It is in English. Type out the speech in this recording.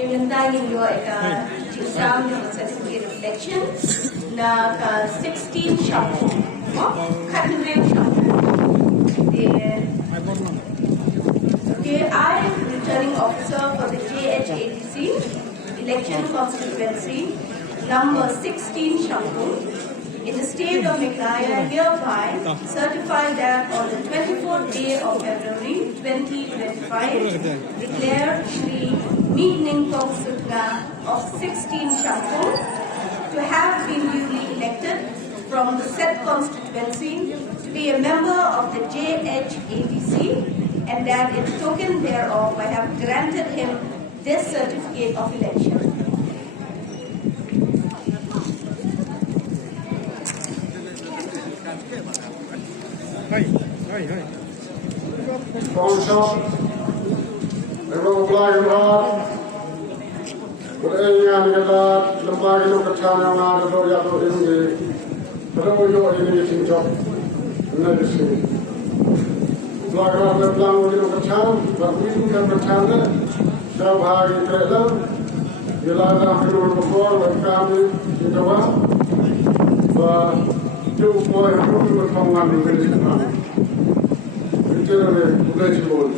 Ngayon tayo exam ng certificate of election na 16 shampoo. Kadrim shampoo. Okay, I am returning officer for the JHATC election constituency number 16 shampoo in the state of Meghalaya hereby certify that on the 24th day of February 2025 declare Shri Meet Ningpong Sutna of 16 shampoo to have been duly elected from the said constituency to be a member of the JHATC, and that in token thereof I have granted him this certificate of election. Generally, legible,